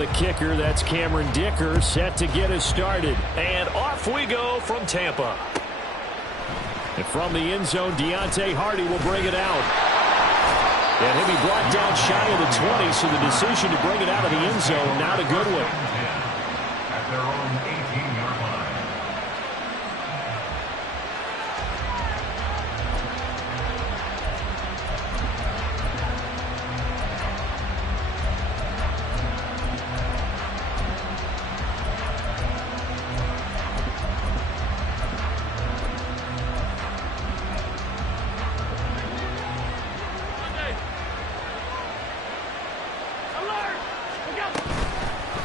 the kicker, that's Cameron Dicker, set to get us started. And off we go from Tampa. And from the end zone, Deontay Hardy will bring it out. And he'll be brought down shy of the 20, so the decision to bring it out of the end zone, not a good one. At their own 18-yard line.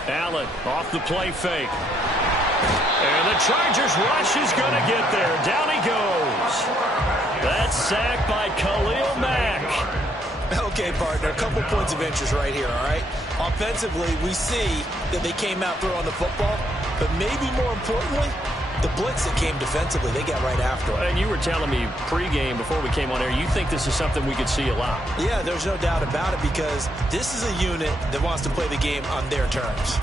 Allen off the play fake. And the Chargers rush is going to get there. Down he goes. That's sacked by Khalil Mack. Okay, partner, a couple points of interest right here, all right? Offensively, we see that they came out throwing the football, but maybe more importantly, the blitz that came defensively, they got right after it. And you were telling me pregame before we came on air, you think this is something we could see a lot. Yeah, there's no doubt about it because this is a unit that wants to play the game on their terms.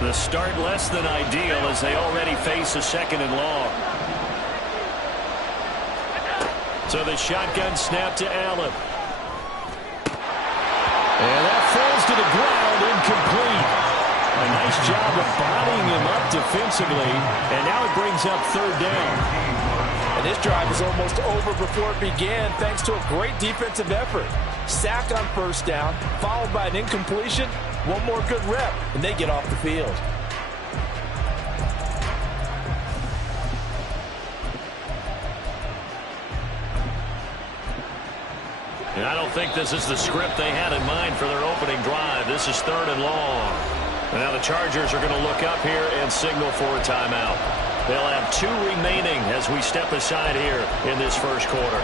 The start less than ideal as they already face a 2nd and long. So the shotgun snap to Allen. And that falls to the ground, incomplete. A nice job of bodying him up defensively, and now it brings up 3rd down. And this drive is almost over before it began thanks to a great defensive effort. Sack on 1st down, followed by an incompletion. One more good rep, and they get off the field. And I don't think this is the script they had in mind for their opening drive. This is 3rd and long. And now the Chargers are going to look up here and signal for a timeout. They'll have 2 remaining as we step aside here in this 1st quarter.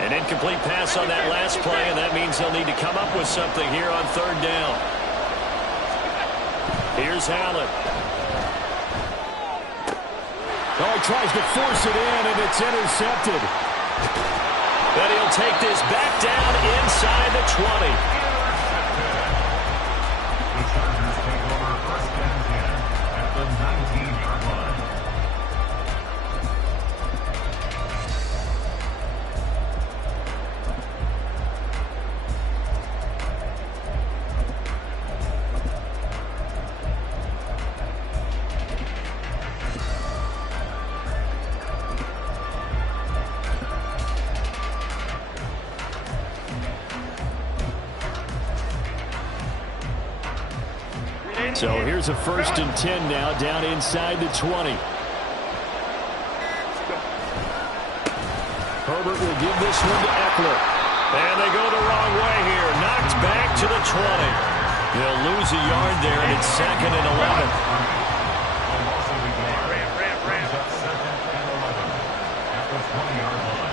An incomplete pass on that last play, and that means they'll need to come up with something here on 3rd down. Here's Allen. Oh, he tries to force it in, and it's intercepted. But he'll take this back down inside the 20. The Chargers take over 1st and 10 at the 19-yard line. So here's a 1st and 10 now, down inside the 20. Herbert will give this one to Eckler. And they go the wrong way here. Knocked back to the 20. They'll lose a yard there, and it's 2nd and 11. At the 20-yard line.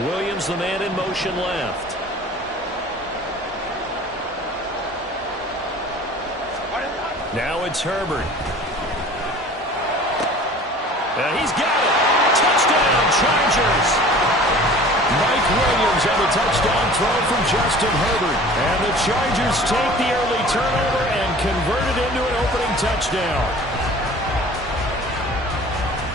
Williams, the man in motion left. Now it's Herbert. And he's got it. Touchdown, Chargers. Mike Williams on the touchdown throw from Justin Herbert. And the Chargers take the early turnover and convert it into an opening touchdown.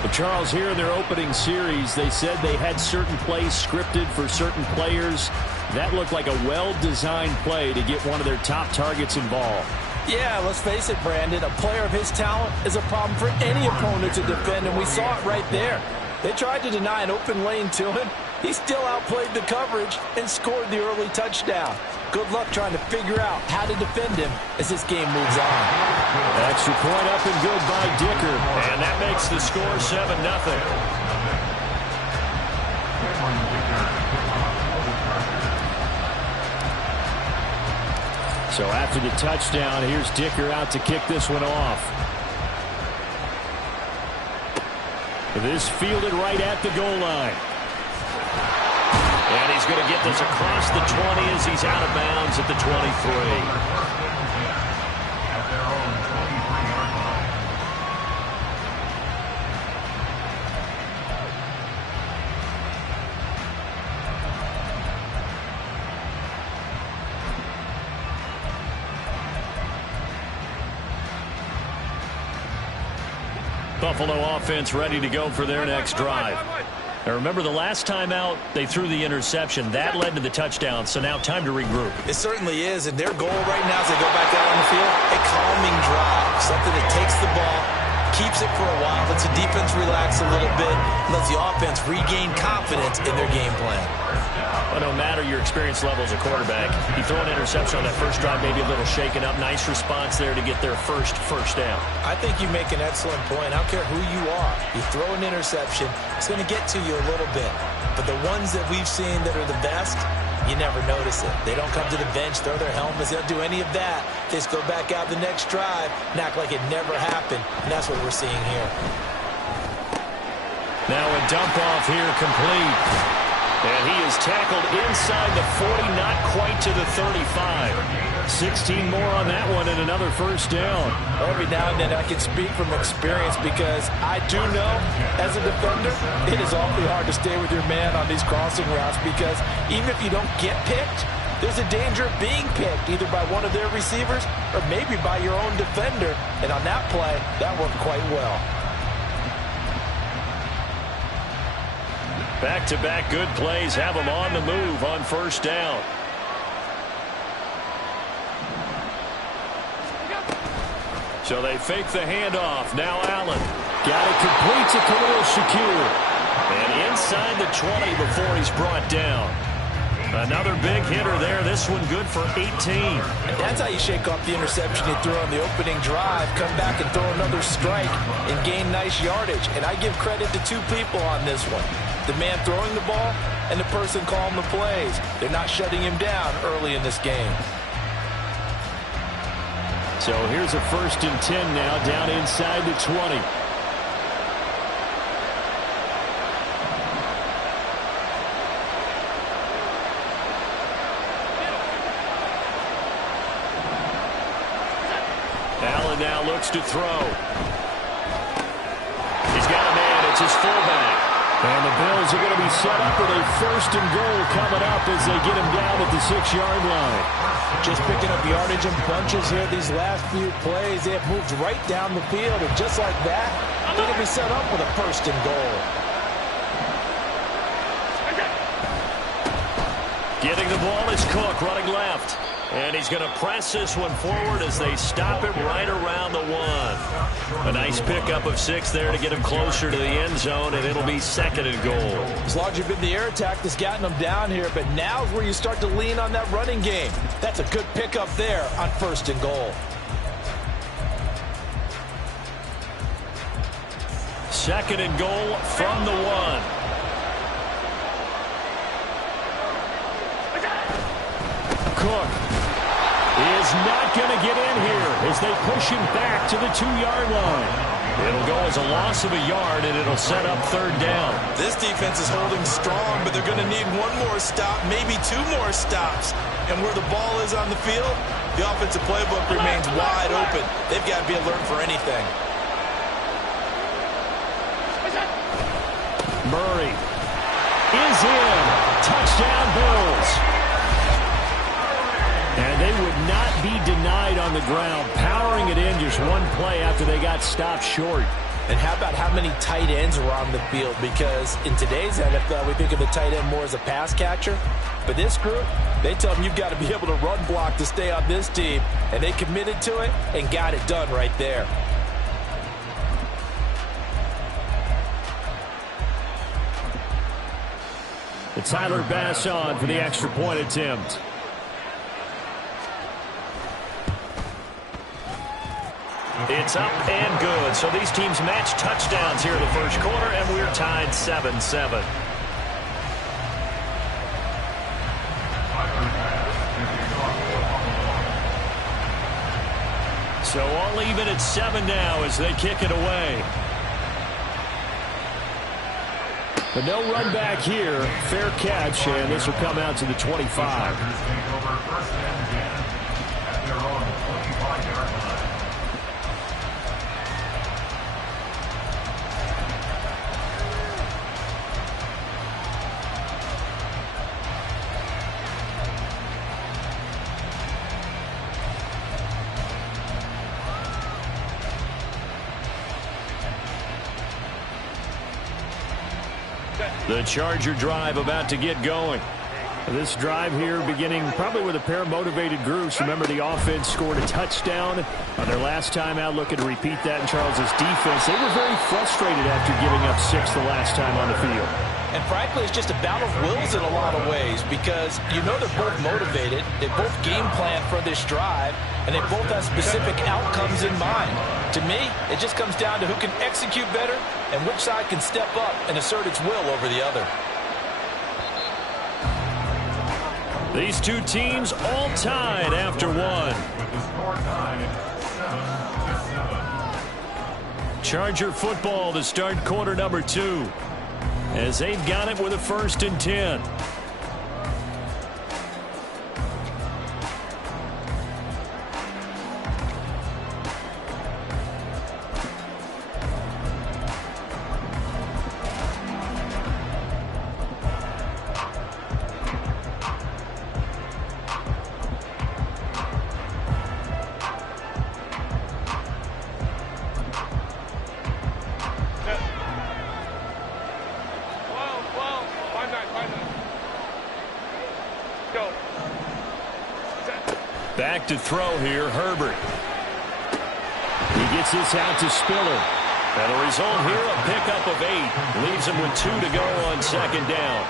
Well, Charles, here in their opening series, they said they had certain plays scripted for certain players. That looked like a well-designed play to get one of their top targets involved. Yeah, let's face it, Brandon. A player of his talent is a problem for any opponent to defend, and we saw it right there. They tried to deny an open lane to him. He still outplayed the coverage and scored the early touchdown. Good luck trying to figure out how to defend him as this game moves on. Extra point up and good by Dicker. And that makes the score 7-0. So after the touchdown, here's Dicker out to kick this one off. This fielded right at the goal line. And he's going to get this across the 20 as he's out of bounds at the 23. Buffalo offense ready to go for their next drive. Now remember, the last time out, they threw the interception. That led to the touchdown, so now time to regroup. It certainly is, and their goal right now as they go back out on the field, a calming drive, something that takes the ball, keeps it for a while, lets the defense relax a little bit, lets the offense regain confidence in their game plan. Well, no matter your experience level as a quarterback, you throw an interception on that first drive, maybe a little shaken up. Nice response there to get their first down. I think you make an excellent point. I don't care who you are. You throw an interception, it's going to get to you a little bit. But the ones that we've seen that are the best, you never notice it. They don't come to the bench, throw their helmets. They don't do any of that. They just go back out the next drive and act like it never happened. And that's what we're seeing here. Now a dump off here complete. And he is tackled inside the 40, not quite to the 35. 16 more on that one and another first down. Every now and then I can speak from experience because I do know as a defender it is awfully hard to stay with your man on these crossing routes because even if you don't get picked, there's a danger of being picked either by one of their receivers or maybe by your own defender. And on that play, that worked quite well. Back-to-back good plays have them on the move on first down. So they fake the handoff. Now Allen. Got it complete to Khalil Shakir. And inside the 20 before he's brought down. Another big hitter there. This one good for 18. And that's how you shake off the interception you threw on the opening drive. Come back and throw another strike and gain nice yardage. And I give credit to two people on this one. The man throwing the ball and the person calling the plays. They're not shutting him down early in this game. So here's a 1st and 10 now down inside the 20. Allen now looks to throw. He's got a man. It's his fullback. And the Bills are going to be set up with a 1st and goal coming up as they get him down at the 6-yard line. Just picking up yardage in bunches here these last few plays. They have moved right down the field, and just like that, they're going to be set up with a 1st and goal. Getting the ball is Cook running left. And he's going to press this one forward as they stop it right around the 1. A nice pickup of 6 there to get him closer to the end zone, and it'll be 2nd and goal. As long as you've been the air attack that's gotten them down here, but now is where you start to lean on that running game. That's a good pickup there on 1st and goal. 2nd and goal from the 1. Cook is not going to get in here as they push him back to the 2-yard line. It'll go as a loss of a yard, and it'll set up 3rd down. This defense is holding strong, but they're going to need one more stop, maybe 2 more stops. And where the ball is on the field, the offensive playbook remains wide open. They've got to be alert for anything. Murray is in. Touchdown, Bills. And they would not be denied on the ground, powering it in just one play after they got stopped short. And how about how many tight ends were on the field? Because in today's NFL, we think of the tight end more as a pass catcher. But this group, they tell them you've got to be able to run block to stay on this team. And they committed to it and got it done right there. It's Tyler Bass on for the extra point attempt. It's up and good. So these teams match touchdowns here in the first quarter, and we're tied 7-7. So all even at 7 now as they kick it away. But no run back here. Fair catch, and this will come out to the 25. Chargers take over 1st and 10 at their own 25-yard line. The Charger drive about to get going. This drive here beginning probably with a pair of motivated groups. Remember, the offense scored a touchdown on their last time out. Looking to repeat that in Charles's defense. They were very frustrated after giving up 6 the last time on the field. And frankly, it's just a battle of wills in a lot of ways because you know they're both motivated. They both game plan for this drive, and they both have specific outcomes in mind. To me, it just comes down to who can execute better and which side can step up and assert its will over the other. These two teams all tied after one. With the score tied 7-7. Charger football to start quarter number 2. As they've got it with a 1st and 10. Back to throw here, Herbert. He gets this out to Spiller. And the result here, a pickup of 8. Leaves him with 2 to go on 2nd down.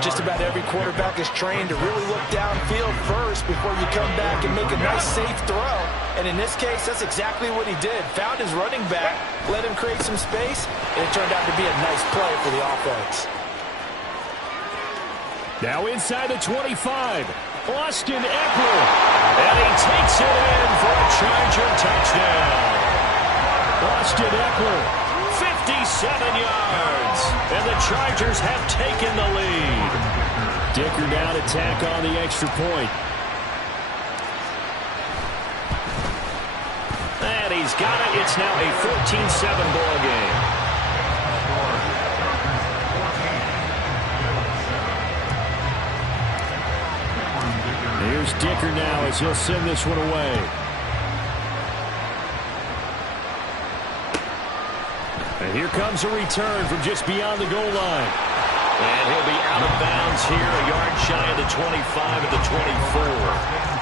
Just about every quarterback is trained to really look downfield first before you come back and make a nice, safe throw. And in this case, that's exactly what he did. Found his running back, let him create some space, and it turned out to be a nice play for the offense. Now inside the 25. Austin Eckler. And he takes it in for a Charger touchdown. Austin Eckler. 57 yards. And the Chargers have taken the lead. Dicker now to tack on the extra point. And he's got it. It's now a 14-7 ball game. Here's Dicker now as he'll send this one away. And here comes a return from just beyond the goal line. And he'll be out of bounds here, a yard shy of the 25 at the 24.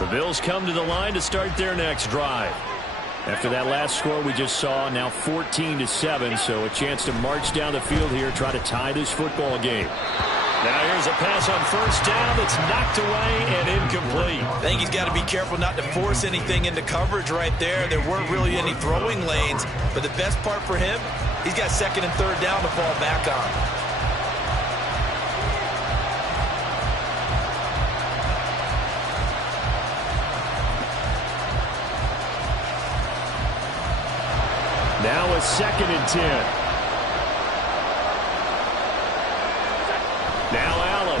The Bills come to the line to start their next drive. After that last score we just saw, now 14-7, so a chance to march down the field here, try to tie this football game. Now here's a pass on 1st down that's knocked away and incomplete. I think he's got to be careful not to force anything into coverage right there. There weren't really any throwing lanes, but the best part for him, he's got 2nd and 3rd down to fall back on. Now a 2nd and 10. Now Allen.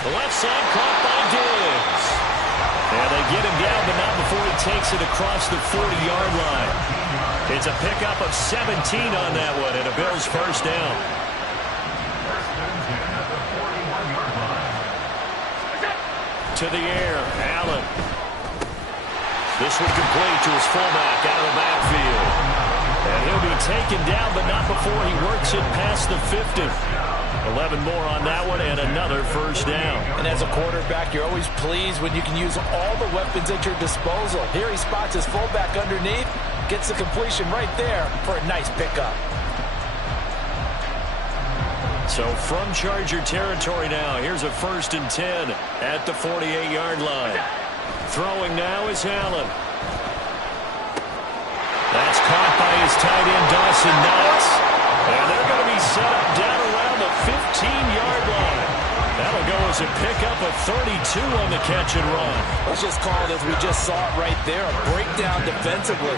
The left side caught by Diggs. And they get him down, but not before he takes it across the 40-yard line. It's a pickup of 17 on that one, and a Bills 1st down. 1st and 10 at the 41-yard line. To the air, Allen. This one complete to his fullback out of the backfield. And he'll be taken down, but not before he works it past the 50. 11 more on that one, and another 1st down. And as a quarterback, you're always pleased when you can use all the weapons at your disposal. Here he spots his fullback underneath, gets the completion right there for a nice pickup. So from Charger territory now, here's a 1st and 10 at the 48-yard line. Throwing now is Allen. caught by his tight end, Dawson Knox. And they're going to be set up down around the 15-yard line. That'll go as a pickup of 32 on the catch and run. Let's just call it as we just saw it right there, a breakdown defensively.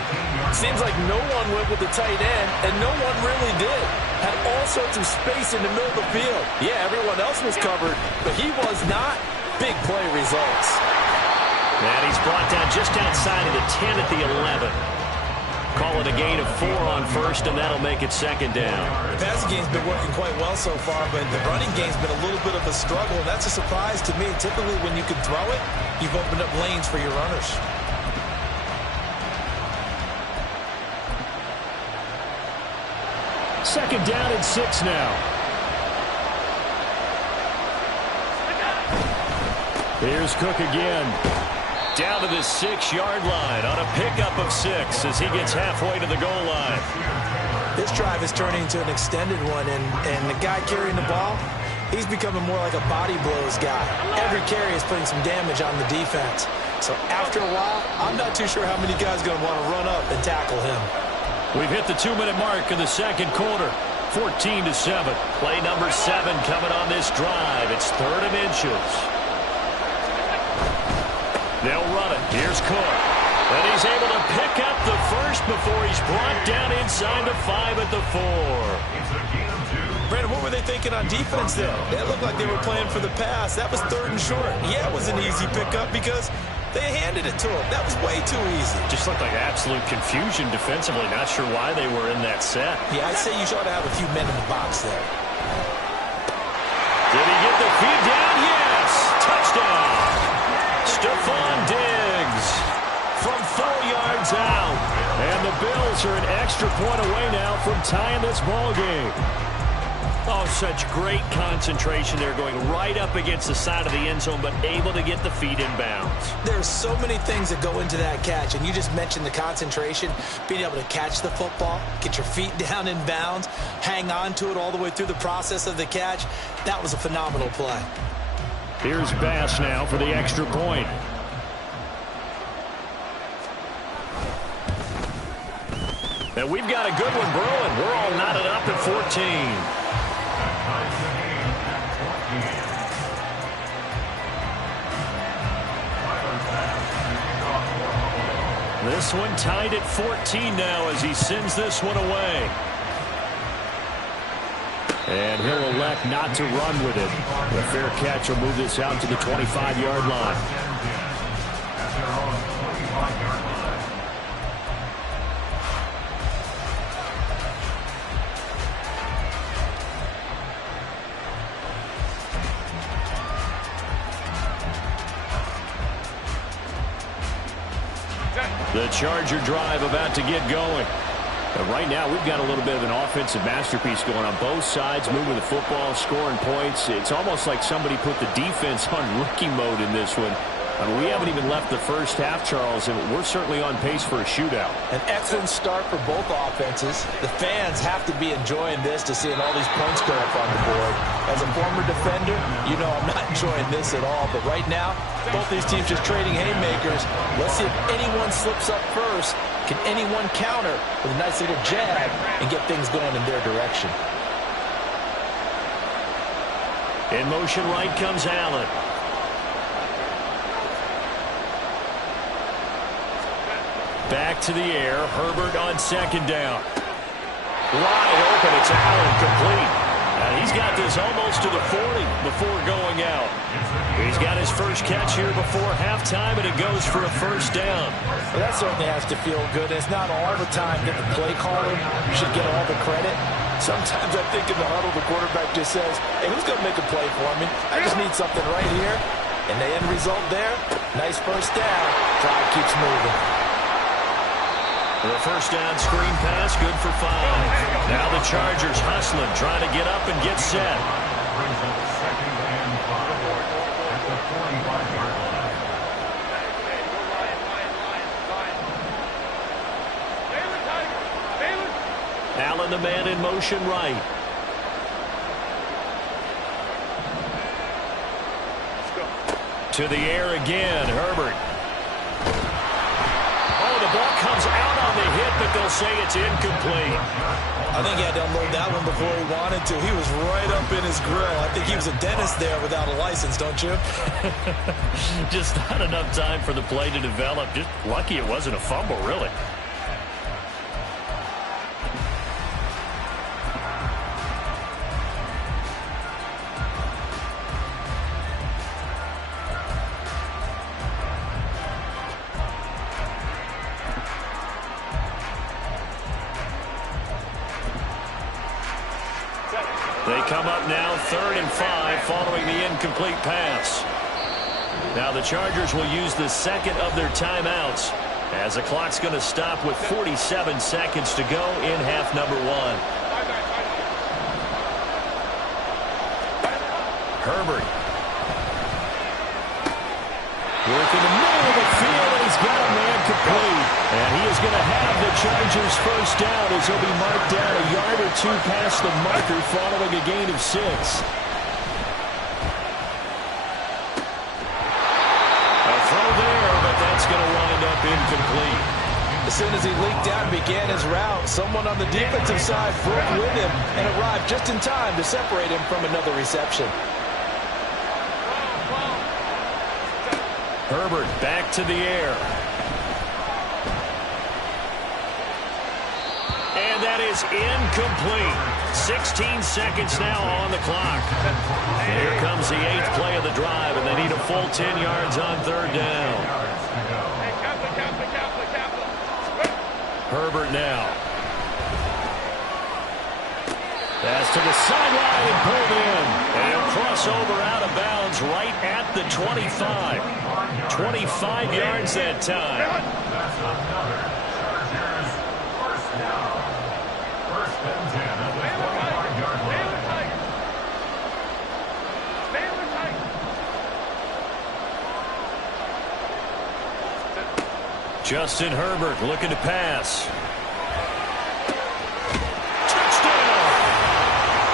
Seems like no one went with the tight end, and no one really did. Had all sorts of space in the middle of the field. Yeah, everyone else was covered, but he was not. Big play results. And he's brought down just outside of the 10 at the 11. Call it a gain of 4 on first, and that'll make it second down. The passing game's been working quite well so far, but the running game's been a little bit of a struggle, and that's a surprise to me. Typically, when you can throw it, you've opened up lanes for your runners. Second down and 6 now. Here's Cook again. Down to the 6-yard line on a pickup of 6 as he gets halfway to the goal line. This drive is turning into an extended one, and the guy carrying the ball, he's becoming more like a body blows guy. Every carry is putting some damage on the defense. So after a while, I'm not too sure how many guys are going to want to run up and tackle him. We've hit the 2-minute mark in the second quarter. 14-7. Play number 7 coming on this drive. It's 3rd and inches. They'll run it. Here's Cook. And he's able to pick up the first before he's brought down inside the 5 at the 4. Brandon, what were they thinking on defense there? It looked like they were playing for the pass. That was 3rd and short. Yeah, it was an easy pickup because they handed it to him. That was way too easy. Just looked like absolute confusion defensively. Not sure why they were in that set. Yeah, I'd say you ought to have a few men in the box there. Did he get the feed down? Yes! Touchdown! Stephon Diggs from 4 yards out. And the Bills are an extra point away now from tying this ball game. Oh, such great concentration there, going right up against the side of the end zone, but able to get the feet in bounds. There's so many things that go into that catch, and you just mentioned the concentration, being able to catch the football, get your feet down in bounds, hang on to it all the way through the process of the catch. That was a phenomenal play. Here's Bass now for the extra point. And we've got a good one brewing. We're all knotted up at 14. This one tied at 14 now as he sends this one away. And he'll elect not to run with it. The fair catch will move this out to the 25-yard line. The Charger drive about to get going. But right now, we've got a little bit of an offensive masterpiece going on both sides, moving the football, scoring points. It's almost like somebody put the defense on rookie mode in this one. I mean, we haven't even left the first half, Charles, and we're certainly on pace for a shootout. An excellent start for both offenses. The fans have to be enjoying this to seeing all these points go up on the board. As a former defender, you know I'm not enjoying this at all. But right now, both these teams just trading haymakers. Let's see if anyone slips up first. Can anyone counter with a nice little jab and get things going in their direction? In motion right comes Allen. Back to the air. Herbert on second down. Wide open. It's Allen complete. And he's got this almost to the 40 before going out. He's got his first catch here before halftime, and it goes for a first down. Well, that certainly has to feel good. It's not all the time that the play caller should get all the credit. Sometimes I think in the huddle, the quarterback just says, hey, who's going to make a play for me? I just need something right here. And the end result there, nice first down. Drive keeps moving. The first down screen pass, good for 5. Now the Chargers hustling, trying to get up and get set. Second and 5 at the 45-yard line. Allen, the man in motion right. To the air again, Herbert. Oh, the ball comes out on on the hit, but they'll say it's incomplete. I think he had to unload that one before he wanted to. He was right up in his grill. I think he was a dentist there without a license, don't you? Just not enough time for the play to develop. Just lucky it wasn't a fumble, really. They come up now 3rd and 5 following the incomplete pass. Now the Chargers will use the second of their timeouts as the clock's going to stop with 47 seconds to go in half number 1. Herbert. Working the middle of the field, and he's got a man complete. And he is going to have the Chargers first down as he'll be marked down a yard or two past the marker following a gain of 6. A throw there, but that's going to wind up incomplete. As soon as he leaked out and began his route, someone on the defensive side broke with him and arrived just in time to separate him from another reception. Herbert back to the air. And that is incomplete. 16 seconds now on the clock. Here comes the 8th play of the drive, and they need a full 10 yards on 3rd down. Herbert now. Pass to the sideline and pulled in. And he'll cross over out of bounds right at the 25. 25 yards that time. That's another Chargers first down. 1st and 10 at the 25-yard line. Justin Herbert looking to pass.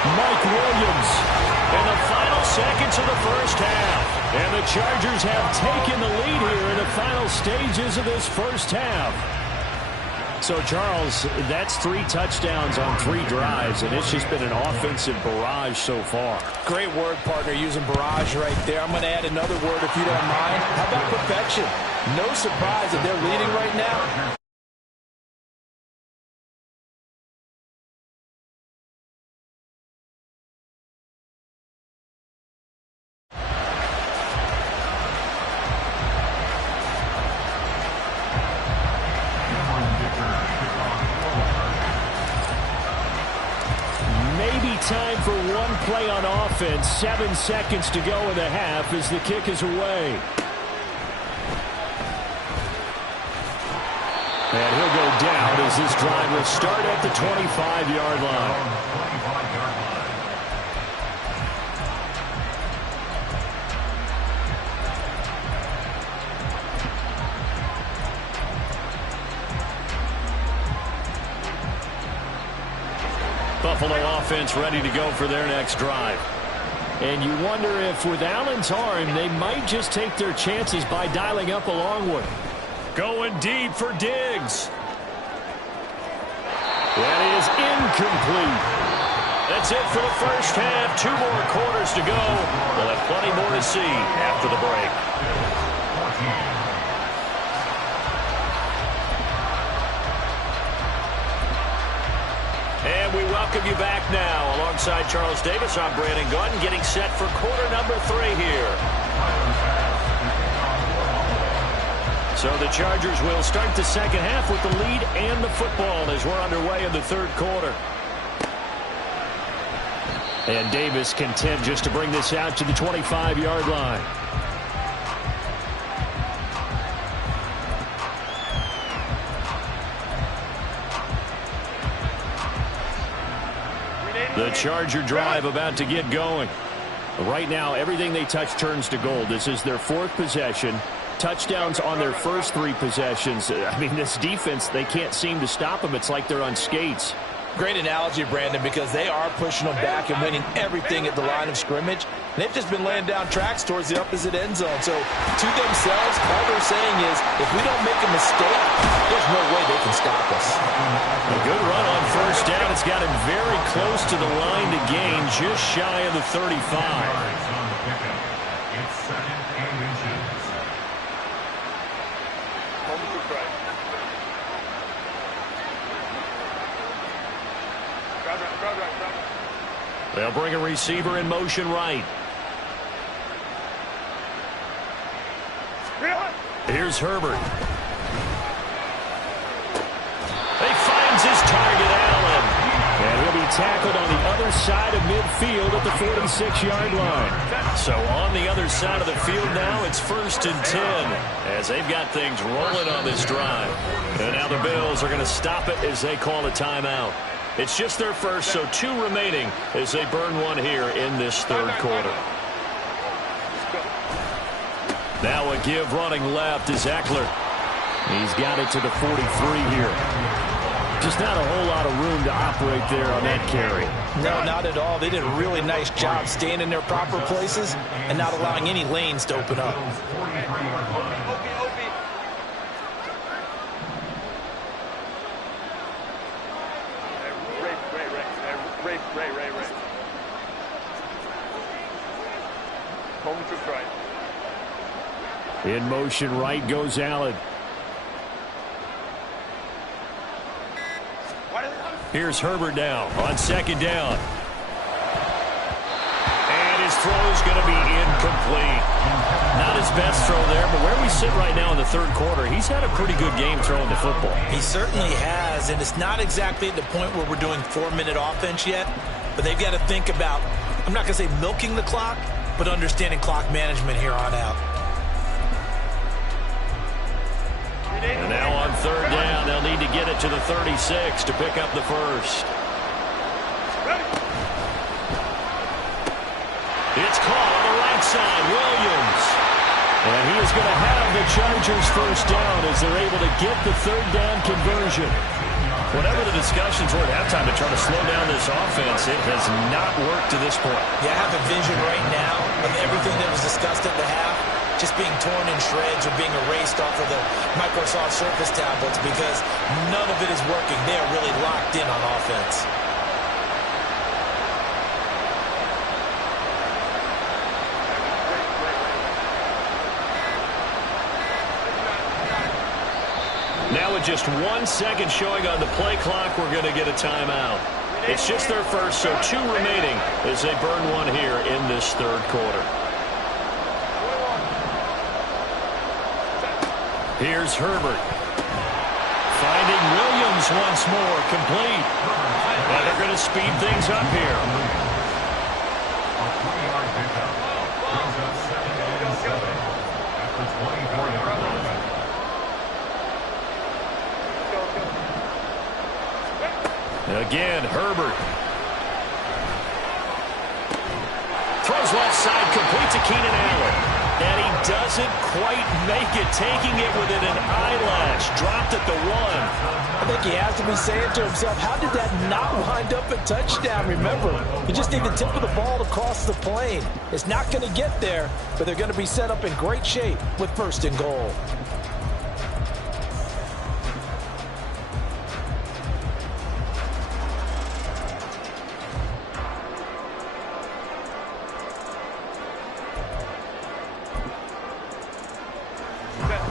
Mike Williams in the final seconds of the first half. And the Chargers have taken the lead here in the final stages of this first half. So, Charles, that's 3 touchdowns on 3 drives, and it's just been an offensive barrage so far. Great word, partner, using barrage right there. I'm going to add another word if you don't mind. How about perfection? No surprise that they're leading right now. Time for one play on offense. 7 seconds to go in the half as the kick is away. And he'll go down as this drive will start at the 25-yard line. Buffalo offense ready to go for their next drive. And you wonder if with Allen's arm, they might just take their chances by dialing up a long one. Going deep for Diggs. That is incomplete. That's it for the first half. 2 more quarters to go. We'll have plenty more to see after the break. And we welcome you back now. Alongside Charles Davis, I'm Brandon Gunn, getting set for quarter number 3 here. So the Chargers will start the second half with the lead and the football as we're underway in the 3rd quarter. And Davis content just to bring this out to the 25-yard line. The Charger drive about to get going. Right now, everything they touch turns to gold. This is their 4th possession. Touchdowns on their first 3 possessions. I mean, this defense, they can't seem to stop them. It's like they're on skates. Great analogy, Brandon, because they are pushing them back and winning everything at the line of scrimmage. They've just been laying down tracks towards the opposite end zone. So to themselves, all they're saying is, if we don't make a mistake, there's no way they can stop us. A good run on first down. It's got him very close to the line to gain, just shy of the 35. It's 2nd and inches. They'll bring a receiver in motion right. Here's Herbert. He finds his target, Allen. And he'll be tackled on the other side of midfield at the 46-yard line. So on the other side of the field now, it's 1st and 10 as they've got things rolling on this drive. And now the Bills are going to stop it as they call a timeout. It's just their first, so 2 remaining as they burn one here in this 3rd quarter. Now a give running left is Eckler. He's got it to the 43 here. Just not a whole lot of room to operate there on that carry. No, not at all. They did a really nice job staying in their proper places and not allowing any lanes to open up. In motion right goes Allen. Here's Herbert now on 2nd down. And his throw's going to be incomplete. Not his best throw there, but where we sit right now in the 3rd quarter, he's had a pretty good game throwing the football. He certainly has, and it's not exactly at the point where we're doing 4-minute offense yet, but they've got to think about, I'm not going to say milking the clock, but understanding clock management here on out. And now on 3rd down, they'll need to get it to the 36 to pick up the first. It's caught on the right side, Williams. And he is going to have the Chargers first down as they're able to get the 3rd down conversion. Whatever the discussions were at halftime to try to slow down this offense, it has not worked to this point. Yeah, I have a vision right now of everything that was discussed at the half just being torn in shreds or being erased off of the Microsoft Surface tablets because none of it is working. They are really locked in on offense. Now with just 1 second showing on the play clock, we're going to get a timeout. It's just their first, so 2 remaining as they burn one here in this 3rd quarter. Here's Herbert. Finding Williams once more, complete. And they're going to speed things up here. A 20-yard pickup brings up 2nd and 7 at the 24-yard line. Again, Herbert. Throws left side, complete to Keenan Allen. And he doesn't quite make it, taking it within an eyelash. Dropped at the 1. I think he has to be saying to himself, how did that not wind up a touchdown? Remember, you just need the tip of the ball to cross the plane. It's not going to get there, but they're going to be set up in great shape with 1st and goal.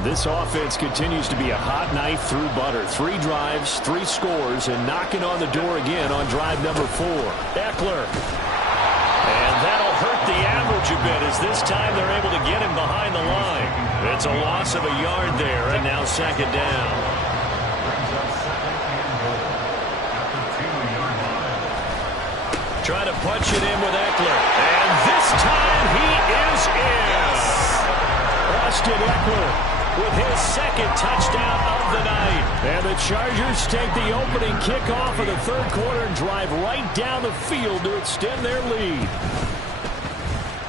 This offense continues to be a hot knife through butter. 3 drives, 3 scores, and knocking on the door again on drive number 4. Eckler. And that'll hurt the average a bit as this time they're able to get him behind the line. It's a loss of a yard there, and now 2nd down. Brings up 2nd and goal at the 2-yard line. Trying to punch it in with Eckler. And this time he is in. Austin Eckler with his 2nd touchdown of the night. And the Chargers take the opening kickoff of the 3rd quarter and drive right down the field to extend their lead.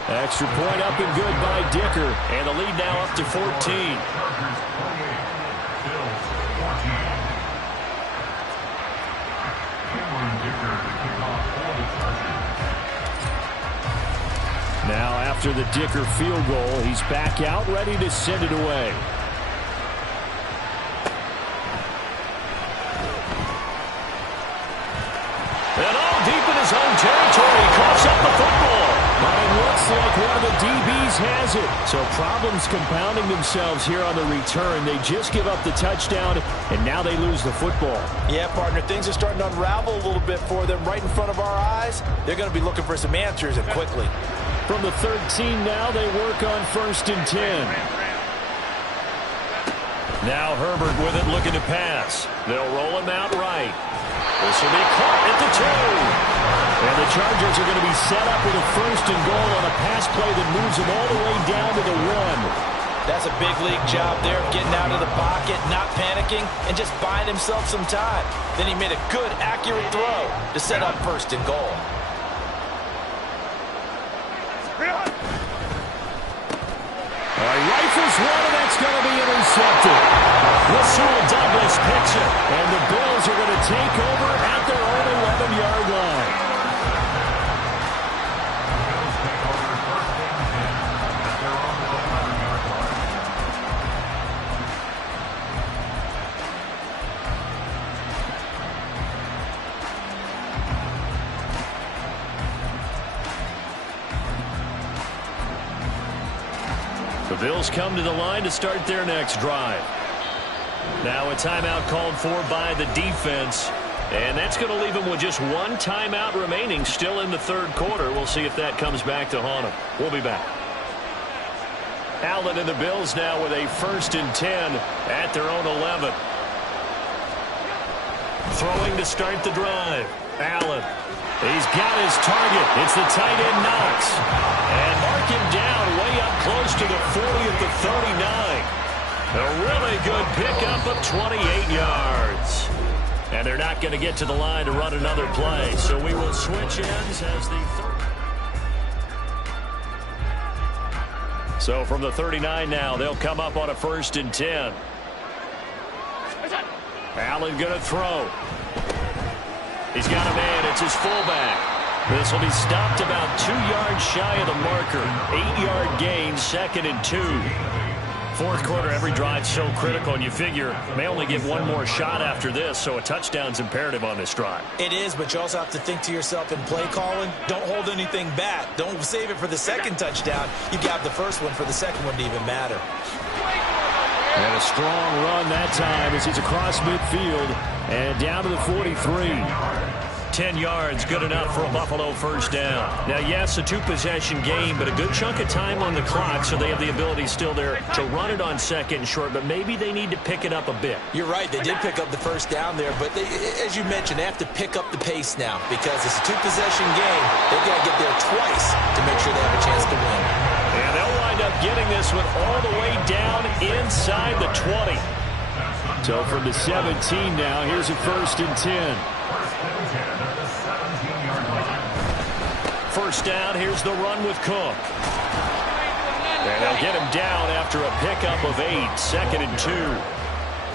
Extra point up and good by Dicker. And the lead now up to 14. Chargers 28, Bills 14. Now after the Dicker field goal, he's back out ready to send it away. And all deep in his own territory, he coughs up the football. But it looks like one of the DBs has it. So problems compounding themselves here on the return. They just give up the touchdown, and now they lose the football. Yeah, partner, things are starting to unravel a little bit for them right in front of our eyes. They're going to be looking for some answers, and quickly. From the 13 now, they work on 1st and 10. Now Herbert with it, looking to pass. They'll roll him out right. This will be caught at the 2. And the Chargers are going to be set up with a 1st and goal on a pass play that moves them all the way down to the 1. That's a big league job there, getting out of the pocket, not panicking, and just buying himself some time. Then he made a good, accurate throw to set up 1st and goal. Rifles one, and that's going to be intercepted. Rasul Douglas picks it. And the Bills are going to take over at their own 11-yard line. The Bills come to the line to start their next drive. Now a timeout called for by the defense. And that's going to leave them with just one timeout remaining still in the 3rd quarter. We'll see if that comes back to haunt them. We'll be back. Allen and the Bills now with a 1st and 10 at their own 11. Throwing to start the drive. Allen. He's got his target. It's the tight end Knox. And mark him down way up close to the 40 at the 39. A really good pickup of 28 yards. And they're not going to get to the line to run another play. So we will switch ends as the third. So from the 39 now, they'll come up on a 1st and 10. Allen going to throw. He's got a man. It's his fullback. This will be stopped about 2 yards shy of the marker. 8-yard gain, 2nd and 2. 4th quarter, every drive so critical, and you figure may only get one more shot after this, so a touchdown's imperative on this drive. It is, but you also have to think to yourself in play calling, don't hold anything back. Don't save it for the 2nd touchdown. You got the 1st one for the 2nd one to even matter. And a strong run that time as he's across midfield and down to the 43. 10 yards, good enough for a Buffalo 1st down. Now, yes, a 2-possession game, but a good chunk of time on the clock, so they have the ability still there to run it on 2nd and short, but maybe they need to pick it up a bit. You're right. They did pick up the 1st down there, but they, as you mentioned, they have to pick up the pace now because it's a 2-possession game. They've got to get there twice to make sure they have a chance to win. And they'll wind up getting this one all the way down inside the 20. So from the 17 now, here's a 1st and 10. 1st down, here's the run with Cook. And they'll get him down after a pickup of 8, 2nd and 2.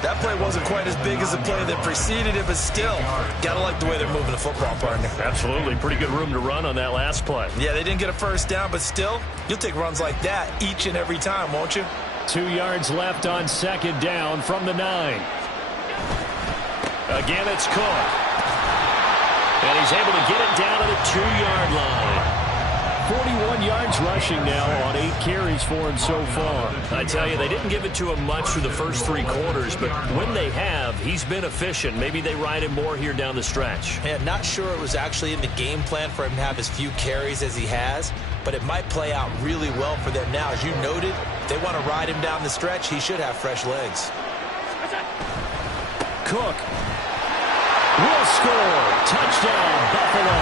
That play wasn't quite as big as the play that preceded it, but still, gotta like the way they're moving the football, partner. Absolutely, pretty good room to run on that last play. Yeah, they didn't get a 1st down, but still, you'll take runs like that each and every time, won't you? 2 yards left on 2nd down from the 9. Again, it's Cook. And he's able to get it down to the 2-yard line. 41 yards rushing now on 8 carries for him so far. I tell you, they didn't give it to him much through the first 3 quarters, but when they have, he's been efficient. Maybe they ride him more here down the stretch. Man, not sure it was actually in the game plan for him to have as few carries as he has, but it might play out really well for them now. As you noted, if they want to ride him down the stretch, he should have fresh legs. Cook will score. Touchdown, Buffalo.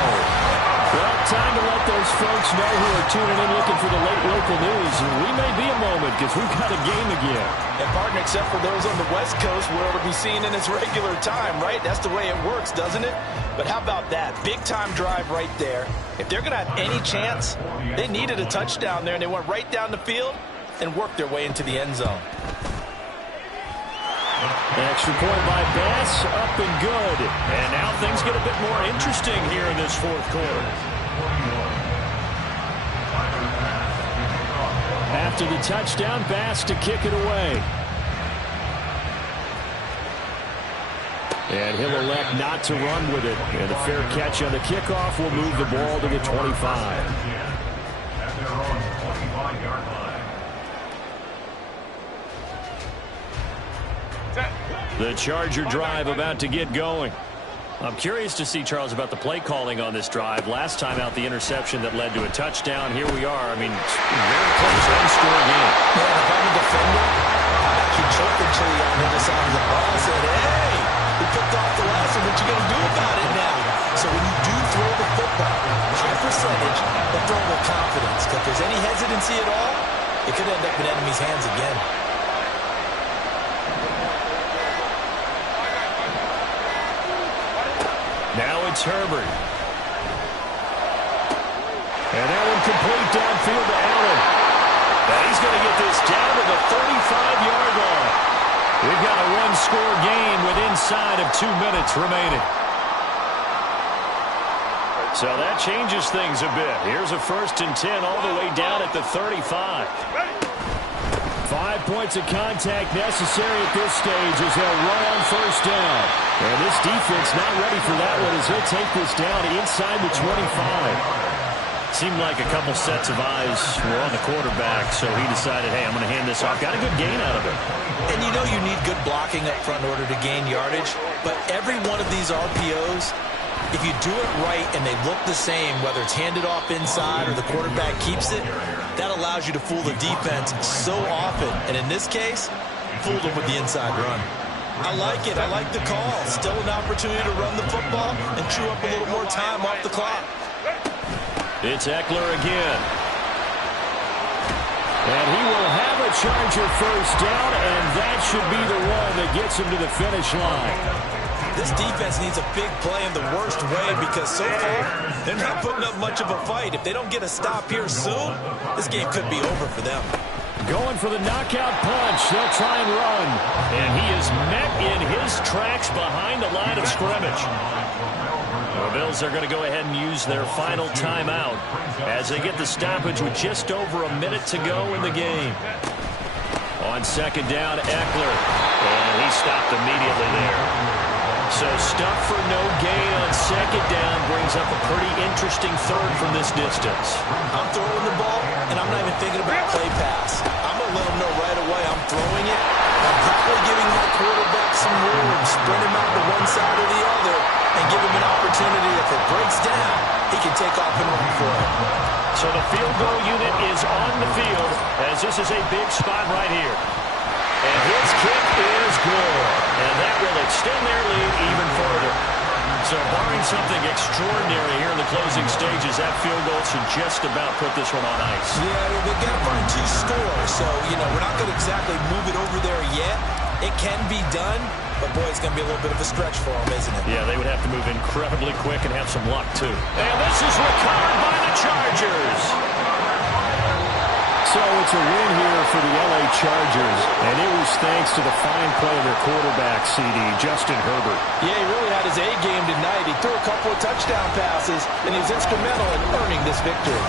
Well, time to let those folks know who are tuning in looking for the late local news. We may be a moment because we've got a game again. And, partner, except for those on the West Coast where it'll be seen in its regular time, right? That's the way it works, doesn't it? But how about that? Big-time drive right there. If they're going to have any chance, they needed a touchdown there, and they went right down the field and worked their way into the end zone. Extra point by Bass, up and good. And now things get a bit more interesting here in this fourth quarter. After the touchdown, Bass to kick it away. And he'll elect not to run with it. And a fair catch on the kickoff will move the ball to the 25. At their own 25-yard line. The Charger drive about to get going. I'm curious to see, Charles, about the play calling on this drive. Last time out, the interception that led to a touchdown. Here we are. I mean, very close one-score game. Man, if I'm a defender, I'm actually choking Chili on the other side of the ball. I said, hey, we picked off the last one. What you going to do about it now? So when you do throw the football, high percentage, but throw with confidence. If there's any hesitancy at all, it could end up in enemy's hands again. Now it's Herbert. And that one complete downfield to Allen. And he's going to get this down to the 35-yard line. We've got a one-score game with inside of 2 minutes remaining. So that changes things a bit. Here's a 1st and 10 all the way down at the 35. 5 points of contact necessary at this stage as they'll run on 1st down. And this defense not ready for that one as he'll take this down inside the 25. Seemed like a couple sets of eyes were on the quarterback, so he decided, hey, I'm going to hand this off. Got a good gain out of it. And you know you need good blocking up front in order to gain yardage, but every one of these RPOs, if you do it right and they look the same, whether it's handed off inside or the quarterback keeps it, that allows you to fool the defense so often. And in this case, fooled them with the inside run. I like it. I like the call. Still an opportunity to run the football and chew up a little more time off the clock. It's Eckler again. And he will have a Charger 1st down, and that should be the one that gets him to the finish line. This defense needs a big play in the worst way because so far, they're not putting up much of a fight. If they don't get a stop here soon, this game could be over for them. Going for the knockout punch. They'll try and run. And he is met in his tracks behind the line of scrimmage. The Bills are going to go ahead and use their final timeout as they get the stoppage with just over a minute to go in the game. On 2nd down, Eckler. And he stopped immediately there. So stuff for no gain on 2nd down brings up a pretty interesting 3rd from this distance. I'm throwing the ball, and I'm not even thinking about play pass. I'm going to let him know right away I'm throwing it. I'm probably giving my quarterback some room, spread him out to one side or the other, and give him an opportunity. If it breaks down, he can take off and run for it. So the field goal unit is on the field as this is a big spot right here. And his kick is good. And that will extend their lead even further. So barring something extraordinary here in the closing stages, that field goal should just about put this one on ice. Yeah, they've got to find 2 scores. So, you know, we're not going to exactly move it over there yet. It can be done, but boy, it's going to be a little bit of a stretch for them, isn't it? Yeah, they would have to move incredibly quick and have some luck, too. And this is recovered by the Chargers. So it's a win here for the LA Chargers, and it was thanks to the fine play of their quarterback, CD, Justin Herbert. Yeah, he really had his A game tonight. He threw a couple of touchdown passes, and he's instrumental in earning this victory.